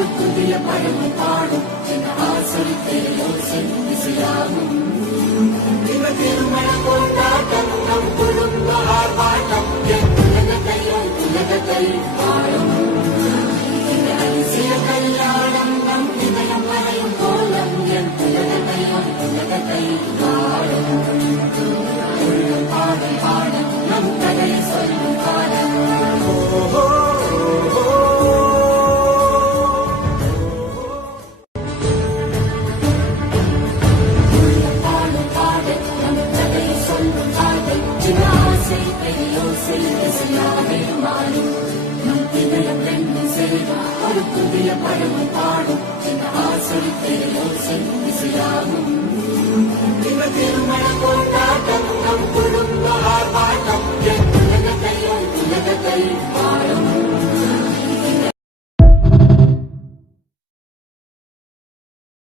ஒரு புதிய பழமும் பாடும் என் ஆசை பெரியோசை இசையாகும். இந்த திருமண கொண்டாட்டம் நம் குடும்ப ஆர்ப்பாட்டம் என் உலகத்தை வாழும். இந்த அதிசய கல்யாணம் நம் இதயம் வரையும் கோலம் என் உலகத்தை வாழும். பாடல் பாடம் நம் கதையை சொல்லும் காலம். ஒரு புதிய பழமும் பாடும் என் ஆசை பெரியோசை இசையாகும்.